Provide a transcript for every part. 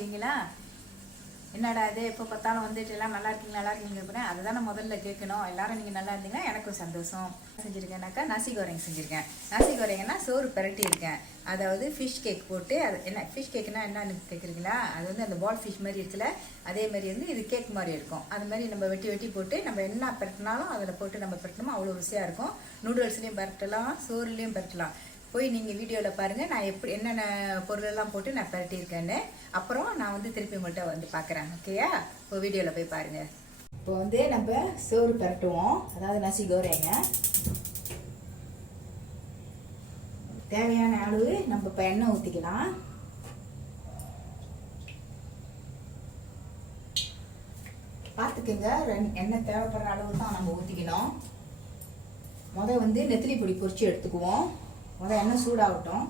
இருக்கீங்களா? என்னடா இது எப்போ பார்த்தாலும் வந்துட்டு எல்லாம் நல்லா இருக்கீங்க அப்படின்னா அதுதானே முதல்ல கேட்கணும். எல்லாரும் நீங்கள் நல்லா இருந்தீங்கன்னா எனக்கும் சந்தோஷம். செஞ்சுருக்கேன்னாக்கா நசி கோரிங் செஞ்சுருக்கேன். நசி கோரிங்கன்னா சோறு பரட்டி இருக்கேன். அதாவது ஃபிஷ் கேக் போட்டு, அது என்ன ஃபிஷ் கேக்குன்னா என்னன்னு கேட்குறீங்களா? அது வந்து அந்த பால் ஃபிஷ் மாதிரி இருக்குல்ல, அதே மாதிரி வந்து இது கேக் மாதிரி இருக்கும். அது மாதிரி நம்ம வெட்டி வெட்டி போட்டு நம்ம என்ன பரட்டினாலும் அதில் போட்டு நம்ம பரட்டணுமோ அவ்வளோ ருசியாக இருக்கும். நூடுல்ஸ்லேயும் பரட்டலாம், சோறுலேயும் பரட்டலாம். போய் நீங்கள் வீடியோவில் பாருங்கள் நான் எப்படி என்னென்ன பொருளெல்லாம் போட்டு நான் பரட்டியிருக்கேன்னு. அப்புறம் நான் வந்து திருப்பி உங்கள்கிட்ட வந்து பார்க்குறேன். ஓகேயா? இப்போ வீடியோவில் போய் பாருங்கள். இப்போ வந்து நம்ம சோறு பரட்டுவோம், அதாவது நசி கோரேங்க. தேவையான அளவு நம்ம இப்போ எண்ணெய் ஊற்றிக்கலாம். பார்த்துக்குங்க, எண்ணெய் தேவைப்படுற அளவு தான் நம்ம ஊற்றிக்கணும். வந்து நெத்திலி பொடி பொரிச்சு எடுத்துக்குவோம். எண்ணெய் சூடாகட்டும்.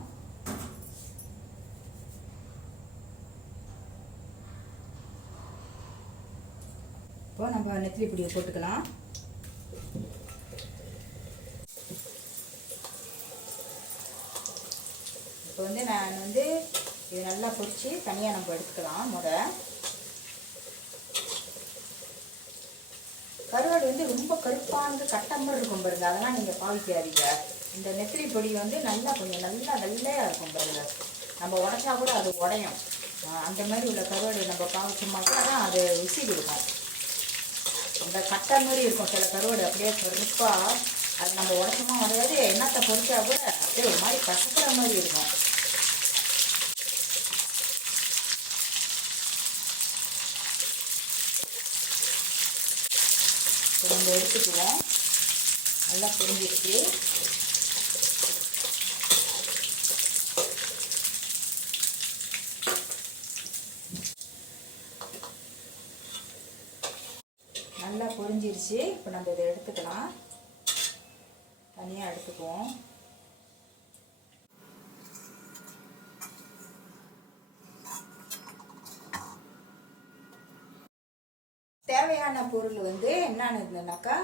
இப்போ நம்ம நெத்திலி பொடியை போட்டுக்கலாம். இப்போ வந்து நான் வந்து இது நல்லா பொரிச்சு தனியாக நம்ம எடுத்துக்கலாம். கருவாடு வந்து ரொம்ப கருப்பானது கட்டமாக இருக்கும் பாருங்க, அதெல்லாம் நீங்கள் பாவிக்காதீங்க. இந்த நெத்திலி பொடி வந்து நல்லா கொஞ்சம் நல்லா வெள்ளையாக இருக்கும் பாருங்க, நம்ம உடச்சா கூட அது உடையும். அந்த மாதிரி உள்ள கருவாடு நம்ம பாவிச்சோம்னாக்கா தான் அது ருசி இருக்கும். அந்த கட்டை மாதிரி இருக்கும் சில கருவாடு, அப்படியே கருப்பாக. அது நம்ம உடச்சமா உடையாது, எண்ணத்தை பொரிச்சா கூட அப்படியே ஒரு மாதிரி கசக்கிற மாதிரி இருக்கும். நம்ம எடுத்துக்குவோம். நல்லா பொரிஞ்சிருச்சு. நல்லா பொரிஞ்சிருச்சு. இப்போ நம்ம இதை எடுத்துக்கலாம், தனியாக எடுத்துக்குவோம். தேவையான பொருள் வந்து என்னென்னு இருந்ததுனாக்கா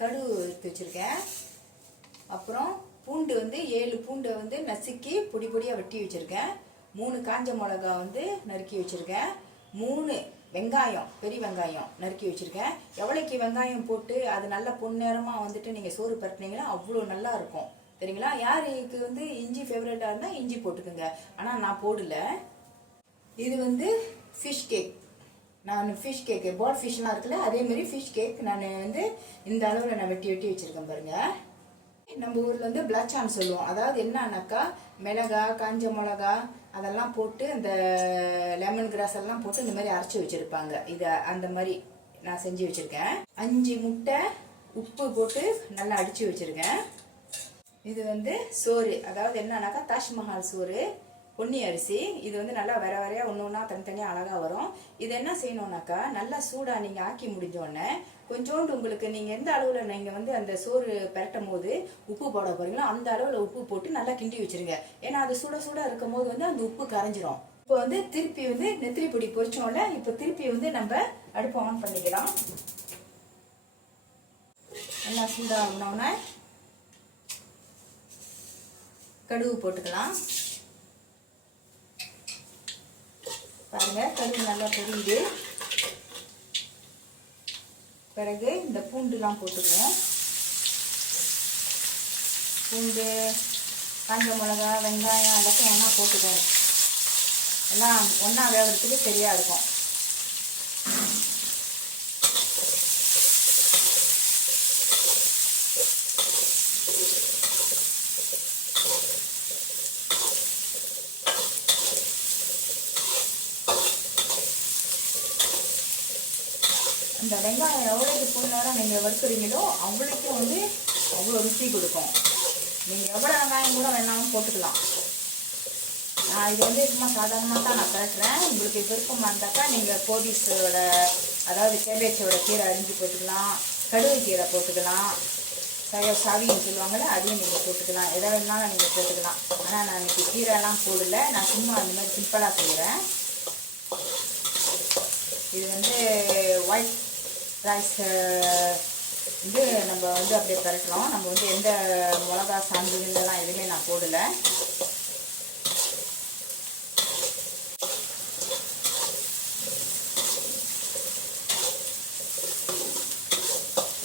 கடுகு எடுத்து வச்சுருக்கேன். அப்புறம் பூண்டு வந்து 7 பூண்டை வந்து நசுக்கி பொடி பொடியாக வெட்டி வச்சுருக்கேன். 3 காஞ்ச மிளகா வந்து நறுக்கி வச்சுருக்கேன். 3 வெங்காயம், பெரிய வெங்காயம் நறுக்கி வச்சுருக்கேன். எவ்வளோக்கு வெங்காயம் போட்டு அது நல்லா பொன்னேரமாக வந்துட்டு நீங்கள் சோறு பரட்டினீங்கன்னா அவ்வளோ நல்லா இருக்கும். சரிங்களா? யாருக்கு வந்து இஞ்சி ஃபேவரட்டாக இருந்தால் இஞ்சி போட்டுக்குங்க, ஆனால் நான் போடலை. இது வந்து ஃபிஷ் கேக். நான் ஃபிஷ் கேக்கு பால் ஃபிஷ்லாம் இருக்குல்ல, அதேமாரி ஃபிஷ் கேக் நான் வந்து இந்த அளவில் நான் வெட்டி வெட்டி வச்சுருக்கேன் பாருங்கள். நம்ம ஊரில் வந்து பிளாச்சான்னு சொல்லுவோம். அதாவது என்னன்னாக்கா மிளகா, காஞ்ச மிளகா அதெல்லாம் போட்டு இந்த லெமன் கிராஸ் எல்லாம் போட்டு இந்த மாதிரி அரைச்சி வச்சுருப்பாங்க. இதை அந்த மாதிரி நான் செஞ்சு வச்சுருக்கேன். 5 முட்டை உப்பு போட்டு நல்லா அடித்து வச்சுருக்கேன். இது வந்து சோறு, அதாவது என்னன்னாக்கா தாஜ்மஹால் சோறு, பொன்னி அரிசி. இது வந்து நல்லா வேற வேறையா ஒன்று ஒன்றா தனித்தனியாக அழகாக வரும். இது என்ன செய்யணும்னாக்கா நல்லா சூடாக நீங்கள் ஆக்கி முடிஞ்சோடனே கொஞ்சோண்டு உங்களுக்கு நீங்கள் எந்த அளவில் நீங்கள் வந்து அந்த சோறு பரட்டும் போது உப்பு போட போறீங்களோ அந்த அளவில் உப்பு போட்டு நல்லா கிண்டி வச்சிருங்க. ஏன்னா அது சுட சுட இருக்கும் போது வந்து அந்த உப்பு கரைஞ்சிரும். இப்போ வந்து திருப்பி வந்து நெத்திலி பொடி பொரிச்சோம்ல, இப்போ திருப்பி வந்து நம்ம அடுப்பை ஆன் பண்ணிக்கலாம். நல்லா சூடாகணும்னா கடுகு போட்டுக்கலாம். பாருங்க, கடுகு நல்லா பொரியுது. பிறகு இந்த பூண்டுலாம் போட்டுக்குவோம். பூண்டு, காஞ்ச மிளகா, வெங்காயம் எல்லாத்தையும் ஒன்றா போட்டுக்குவோம். எல்லாம் ஒன்றா வேகிறதுக்கு சரியாக இருக்கும். இந்த வெங்காயம் எவ்வளோக்கு ஃபுல் நேரம் நீங்கள் வறுக்குறீங்களோ அவ்வளோக்கும் வந்து அவ்வளோ ருசி கொடுக்கும். நீங்கள் எவ்வளோ வெங்காயம் கூட வேணாலும் போட்டுக்கலாம். நான் இது வந்து சும்மா சாதாரணமாக தான் நான் பரட்டுறேன். உங்களுக்கு விருப்பமாக இருந்தாக்கா நீங்கள் கோபீஸோட, அதாவது கேபேஜோட கீரை அரிஞ்சு போட்டுக்கலாம், கடுகு கீரை போட்டுக்கலாம், சாவின்னு சொல்லுவாங்கள்ல, அதையும் நீங்கள் போட்டுக்கலாம். எதை வேணாலும் நீங்கள் போட்டுக்கலாம். ஆனால் நான் இன்றைக்கி கீரைலாம் போடலை, நான் சும்மா அந்த மாதிரி சிம்பிளாக செய்கிறேன். இது வந்து ஒயிட் ரைஸ் வந்து நம்ம வந்து அப்படியே பரட்டலாம். நம்ம வந்து எந்த மிளகா சாந்துலாம் எதுவுமே நான் போடலை.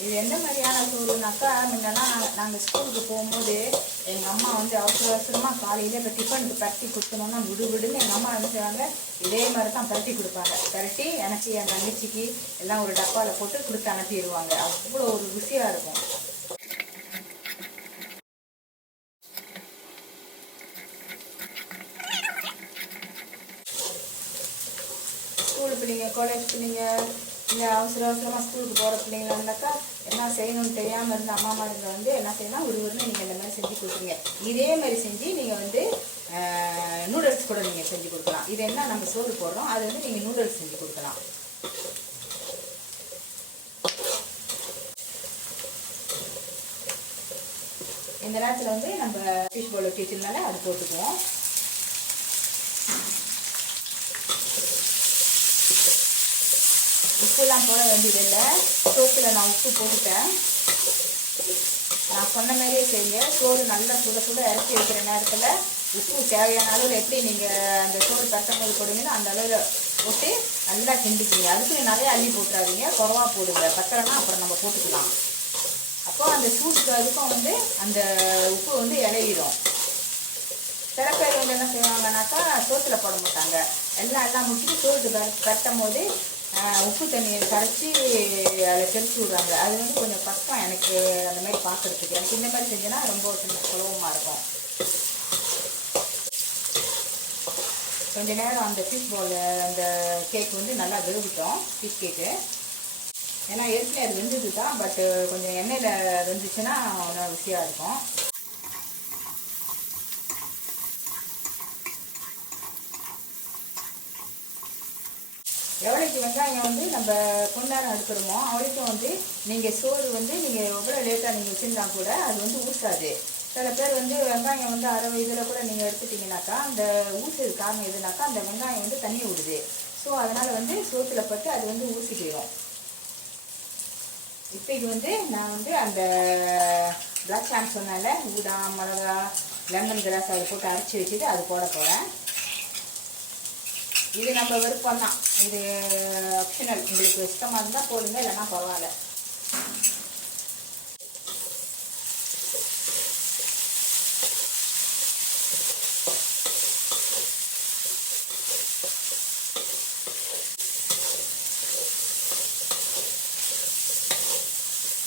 இது எந்த மாதிரியான சோறுனாக்கா, முன்னெல்லாம் நாங்கள் ஸ்கூலுக்கு போகும்போது எங்கள் அம்மா வந்து அவசரமாக காலையில் இப்போ டிஃபனுக்கு பரட்டி கொடுத்தனோன்னா விடுன்னு எங்கள் அம்மா என்ன செய்வாங்க, இதே மாதிரி தான் பரட்டி கொடுப்பாங்க. பரட்டி எனக்கு என் தங்கச்சிக்கு எல்லாம் ஒரு டப்பாவில் போட்டு கொடுத்து அனுப்பிடுவாங்க. அவ்வளோ ஒரு ருசியாக இருக்கும். ஸ்கூல் பிள்ளைங்க, காலேஜ் பிள்ளைங்க, இல்லை அவசரமாக ஸ்கூலுக்கு போகிற பிள்ளைங்களாக்கா என்ன செய்யணும்னு தெரியாமல் இருந்த அம்மாமாருங்க வந்து என்ன செய்யணும், ஒருவருன்னு நீங்கள் இந்த மாதிரி செஞ்சு கொடுத்துருங்க. இதே மாதிரி செஞ்சு நீங்கள் வந்து நூடுல்ஸ் கூட நீங்கள் செஞ்சு கொடுக்கலாம். இது என்ன நம்ம சோறு போடுறோம், அது வந்து நீங்கள் நூடுல்ஸ் செஞ்சு கொடுக்கலாம். இந்த நேரத்தில் வந்து நம்ம ஃபிஷ் பவுல் வச்சு வச்சுருந்தால அது போட்டுக்குவோம். உப்புலாம் போட வேண்டியதில்லை. சோப்பில் நான் உப்பு போட்டுட்டேன். நான் சொன்ன மாதிரியே செய்யுங்க. சோறு நல்லா சுட சுட இறக்கி வைக்கிற நேரத்தில் உப்பு தேவையான அளவில் எப்படி நீங்கள் அந்த சோறு தட்டும் போது போடுவீங்கன்னா அந்த அளவில் போட்டு நல்லா கிண்டிக்கிங்க. அதுக்கு நிறைய அள்ளி போட்டுறாதீங்க, குறவா போடுங்க. பத்திரம்னா அப்புறம் நம்ம போட்டுக்கலாம். அப்போ அந்த சூட்டுக்கு அதுக்கும் வந்து அந்த உப்பு வந்து இலையிடும். சில பேர் வந்து என்ன செய்வாங்கன்னாக்கா சோத்தில் போட மாட்டாங்க. எல்லாம் முடிச்சுட்டு சோறு பரட்டும் போது உப்பு தண்ணியை கரைச்சி அதில் தெளிச்சு விடுறாங்க. அது வந்து கொஞ்சம் கஷ்டம் எனக்கு அந்த மாதிரி பார்க்குறதுக்கு. எனக்கு இந்த மாதிரி செஞ்சேன்னா ரொம்ப சுலபமாக இருக்கும். கொஞ்ச நேரம் அந்த ஃபிஷ் பால் அந்த கேக் வந்து நல்லா வெறுவிட்டோம், ஃபிஷ் கேக்கு. ஏன்னா ஏற்கனவே அது வெந்தது தான், பட்டு கொஞ்சம் எண்ணெயில் வெந்துச்சுன்னா நல்லா ருசியாக இருக்கும். எவ்வளோக்கு வெங்காயம் வந்து நம்ம கொஞ்ச நேரம் எடுக்கிறோமோ அவ்வளோக்கும் வந்து நீங்கள் சோறு வந்து நீங்கள் எவ்வளோ லேட்டாக நீங்கள் வச்சுருந்தா கூட அது வந்து ஊசாது. சில பேர் வந்து வெங்காயம் வந்து அரை இதில் கூட நீங்கள் எடுத்துட்டிங்கனாக்கா அந்த ஊசுறது காரணம் எதுனாக்கா அந்த வெங்காயம் வந்து தண்ணி விடுது. ஸோ அதனால் வந்து சோத்தில் பட்டு அது வந்து ஊசி போயிடும். இப்போ இது வந்து நான் வந்து அந்த Belacan சொன்னால ஊடா மிளகா லெமன் கிராஸ் அதை போட்டு அரைச்சி வச்சுட்டு அது போட போகிறேன். இது நம்ம விருப்பம் தான், இது ஆப்ஷனல். உங்களுக்கு இஷ்டமாக இருந்தால் போடுங்க, இல்லைன்னா பரவாயில்ல.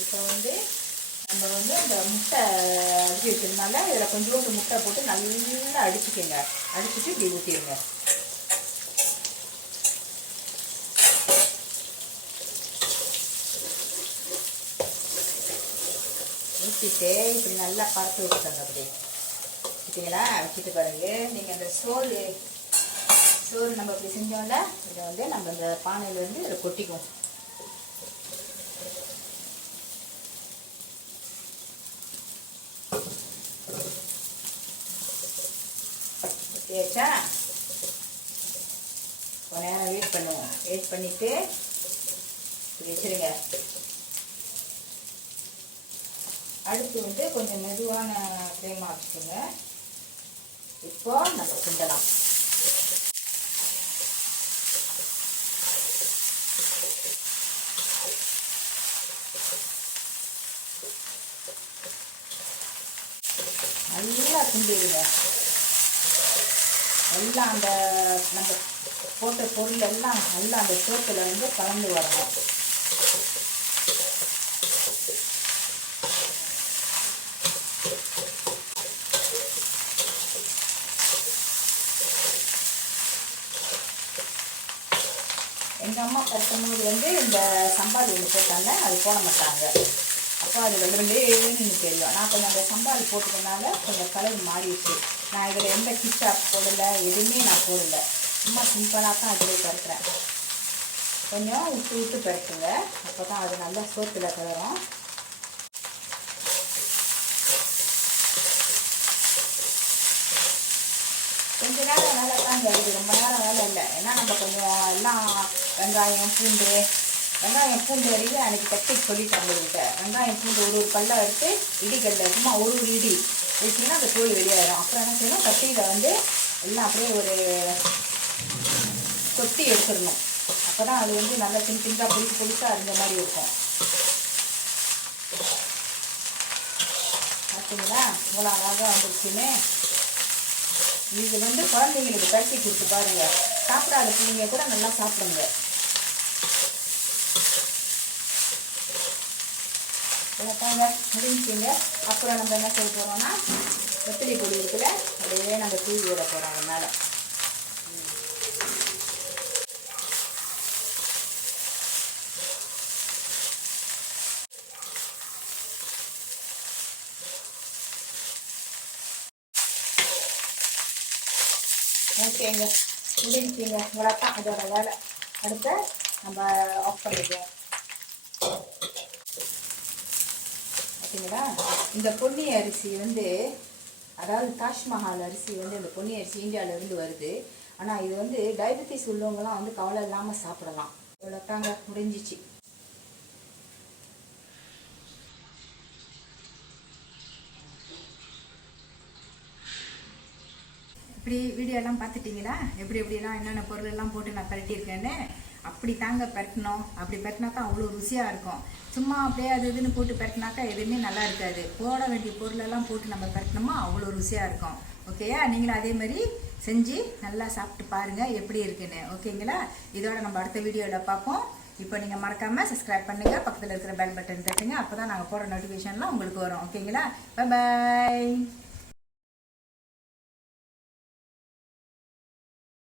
இப்போ வந்து நம்ம வந்து அந்த முட்டை அடிச்சு வச்சிருந்தால இதில் கொஞ்சோண்டு முட்டை போட்டு நல்லா அடிச்சுக்கோங்க. அடிச்சுட்டு இப்படி ஊற்றிடுங்க. ஊற்றிட்டு இப்படி நல்லா பரப்பி விட்டுக்கோங்க. அப்படி வச்சுட்டிங்களா? வச்சுட்டு பாருங்க. நீங்கள் அந்த சோறு நம்ம இப்படி செஞ்சோம்ல, இதை வந்து நம்ம இந்த பானையில் வந்து இதில் கொட்டிக்குவோம். கொட்டியாச்சா? கொஞ்ச நேரம் வெயிட் பண்ணுவோம். வெயிட் பண்ணிவிட்டு இப்படி வச்சுருங்க. அடுத்து வந்து கொஞ்சம் மெதுவான ஃப்ளேமாக வச்சுக்கோங்க. இப்போ நம்ம கிண்டலாம். நல்லா கிண்டிடுங்க. எல்லாம் அந்த நம்ம போட்ட பொருள் எல்லாம் நல்லா அந்த சோத்தில் வந்து கலந்து வரணும். எங்கள் அம்மா பரட்டும்போது வந்து இந்த சம்பால் ஒன்று போட்டாங்க, அது போட மாட்டாங்க. அப்போ அது வெள்ளைன்னு தெரியும். நான் கொஞ்சம் அந்த சம்பால் போட்டுக்கனால கொஞ்சம் கலர் மாறிடுச்சு. நான் இதில் எந்த கிச்சாப் போடலை, எதுவுமே நான் போடலை. சும்மா சிம்பிளாக தான் அதில் பரட்டுறேன். கொஞ்சம் விட்டு பரட்டுங்க. அப்போ தான் அது நல்லா சோத்தில் கலரும். கொஞ்ச நேரம் வேலை தாங்க, இது ரொம்ப நேரம் வேலை இல்லை. ஏன்னா நம்ம கொஞ்சம் எல்லாம் வெங்காயம் பூண்டு அறிவு அன்றைக்கி டெக்னிக் சொல்லிட்டாங்க உங்கள்கிட்ட. வெங்காயம் பூண்டு ஒரு கல்லாக எடுத்து இடிக்கல்ல சும்மா ஒரு இடி வச்சிங்கன்னா அந்த தோல் வெளியாயிடும். அப்புறம் என்ன செய்யணும், கத்தியில் வந்து எல்லாம் அப்படியே ஒரு கொத்தி எடுத்துடணும். அப்போ தான் அது வந்து நல்லா சின்ன சின்னதாக பொடிசாக இருந்த மாதிரி இருக்கும். பார்த்தீங்களா இவ்வளோ அழகாக வந்துருச்சுன்னு. இது வந்து குழந்தைங்களுக்கு பரட்டி கொடுத்து பாருங்க, சாப்பிடாத பிள்ளைங்க கூட நல்லா சாப்பிடுங்க. இவ்வளோதாங்க முடிஞ்சுங்க. அப்புறம் நம்ம என்ன செய்ய போகிறோம்னா வெத்தலை பொடி இருக்குல்ல, அப்படியே நம்ம தூவி விட போகிறோம் அது மேலே. ஓகேங்க முடிஞ்சுங்க. இவ்வளோதான் அதோட வேலை. அடுத்து நம்ம ஆஃப் பண்ணிடுவோம். ஓகேங்களா? இந்த பொன்னி அரிசி வந்து, அதாவது தாஜ்மஹால் அரிசி வந்து இந்த பொன்னி அரிசி இந்தியாவிலேருந்து வருது. ஆனால் இது வந்து டயபெட்டிஸ் உள்ளவங்களாம் வந்து கவலை இல்லாமல் சாப்பிடலாம். இவ்வளோதாங்க முடிஞ்சிச்சு. இப்படி வீடியோலாம் பார்த்துட்டிங்களா? எப்படிலாம் என்னென்ன பொருளெல்லாம் போட்டு நான் பரட்டியிருக்கேன்னு. அப்படி தாங்க பரட்டணும். அப்படி பரட்டினாக்கா அவ்வளோ ருசியாக இருக்கும். சும்மா அப்படியே அது இதுன்னு போட்டு பரட்டினாக்கா எதுவுமே நல்லா இருக்காது. போட வேண்டிய பொருளெல்லாம் போட்டு நம்ம பரட்டினோமா அவ்வளோ ருசியாக இருக்கும். ஓகேயா? நீங்களும் அதே மாதிரி செஞ்சு நல்லா சாப்பிட்டு பாருங்கள் எப்படி இருக்குன்னு. ஓகேங்களா? இதோட நம்ம அடுத்த வீடியோவில் பார்ப்போம். இப்போ நீங்கள் மறக்காமல் சப்ஸ்கிரைப் பண்ணுங்கள், பக்கத்தில் இருக்கிற பெல் பட்டன் தட்டுங்க. அப்போ தான் நாங்கள் போடுற நோட்டிஃபிகேஷன்லாம் உங்களுக்கு வரும். ஓகேங்களா? Bye bye.